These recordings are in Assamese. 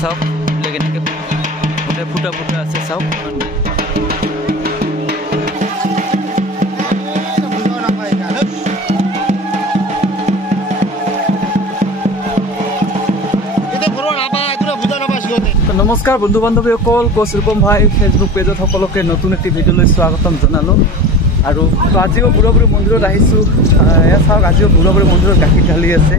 চাওক কেনেকৈ ফুটা ফুটা আছে চাওক নমস্কাৰ বন্ধু বান্ধৱীসকল কোচ ৰূপম ভাই ফেচবুক পেজত সকলোকে নতুন একটি ভিডিঅ'লৈ স্বাগতম জনালোঁ আৰু আজিও বুঢ়াবুঢ়ী মন্দিৰত আহিছোঁ এয়া চাওক আজিও বুঢ়াবুঢ়ী মন্দিৰত গাখীৰ ঢালি আছে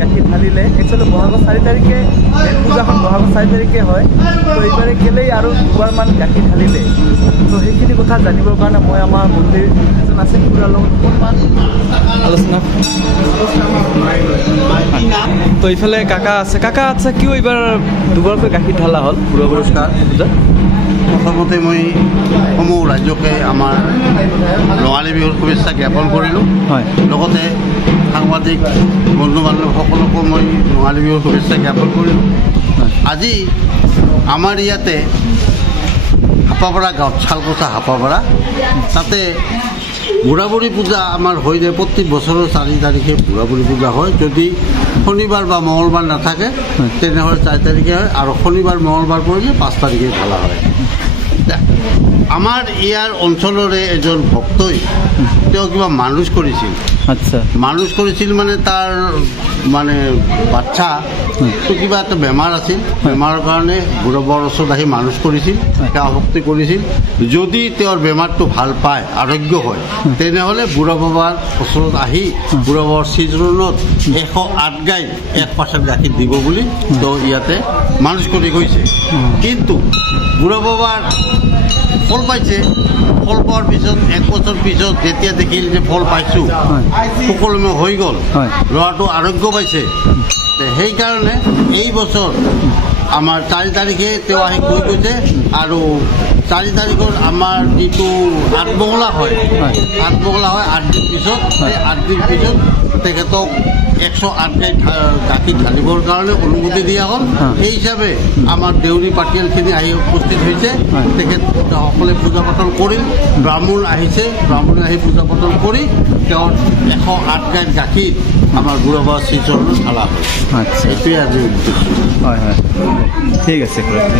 গাখীৰ ঢালিলে একচুৱেলি বহাগৰ 4 তাৰিখে পূজাখন বহাগৰ 4 তাৰিখে হয় তো এইবাৰে কেলেই আৰু দুবাৰমান গাখীৰ ঢালিলে তো সেইখিনি কথা জানিবৰ কাৰণে মই আমাৰ মন্দিৰ এজন আছে পুৰাৰ লগত অকণমান আলোচনা তো এইফালে কাকা আছে কিয় এইবাৰ দুবাৰকৈ গাখীৰ ঢালা হ'ল পুৰা পুৰস্কাৰ পূজা প্ৰথমতে মই সমূহ ৰাজ্যকে আমাৰ ৰঙালী বিহুৰ শুভেচ্ছা জ্ঞাপন কৰিলোঁ হয় লগতে সাংবাদিক বন্ধু বান্ধৱ সকলোকো মই ৰঙালী বিহুৰ শুভেচ্ছা জ্ঞাপন কৰিলোঁ আজি আমাৰ ইয়াতে হাপাপাৰা গাঁৱত শালকোচা হাপাপাৰা তাতে বুঢ়াবুঢ়ী পূজা আমাৰ হৈ যায় প্ৰত্যেক বছৰৰ 4 তাৰিখে বুঢ়াবুঢ়ী পূজা হয় যদি শনিবাৰ বা মঙলবাৰ নাথাকে তেনেহ'লে 4 তাৰিখে হয় আৰু শনিবাৰ মঙলবাৰ পৰিলে 5 তাৰিখে ঢালা হয় আমাৰ ইয়াৰ অঞ্চলৰে এজন ভক্তই তেওঁ কিবা মানস কৰিছিল আচ্ছা মানস কৰিছিল মানে তাৰ মানে বাচ্চা তো কিবা এটা বেমাৰ আছিল বেমাৰৰ কাৰণে বুঢ়া বাবাৰ ওচৰত আহি মানস কৰিছিল সেৱা ভক্তি কৰিছিল যদি তেওঁৰ বেমাৰটো ভাল পায় আৰোগ্য হয় তেনেহ'লে বুঢ়া বাবাৰ ওচৰত আহি বুঢ়া বাবাৰ শ্ৰীচৰণত 108 গাই 1% গাখীৰ দিব বুলি তেওঁ ইয়াতে মানস কৰি গৈছে কিন্তু বুঢ়া বাবাৰ ফল পাইছে ফল পোৱাৰ পিছত 1 বছৰ পিছত যেতিয়া দেখিল যে ফল পাইছোঁ সকলোমে হৈ গ'ল ল'ৰাটো আৰোগ্য পাইছে সেইকাৰণে এই বছৰ আমাৰ 4 তাৰিখে তেওঁ আহি কৈ গৈছে আৰু 4 তাৰিখৰ আমাৰ যিটো আঠমঙলা হয়, আঠমঙলা হয় 8 দিন পিছত, সেই 8 দিন পিছত তেখেতক 108 গাখীৰ ঢালিবৰ কাৰণে অনুমতি দিয়া হ'ল। সেই হিচাপে আমাৰ দেউৰী পাটিয়ালখিনি আহি উপস্থিত হৈছে। তেখেতসকলে পূজা পাতল কৰিল, ব্ৰাহ্মণ আহিছে, ব্ৰাহ্মণে আহি পূজা পাতল কৰি তেওঁৰ 108 গাখীৰ আমাৰ বুঢ়া বাবা শ্ৰীচৰণত ঢালা হ'ল। আচ্ছা, এইটোৱে আজিৰ উদ্দেশ্য। হয় হয়, ঠিক আছে, ঠিক আছে।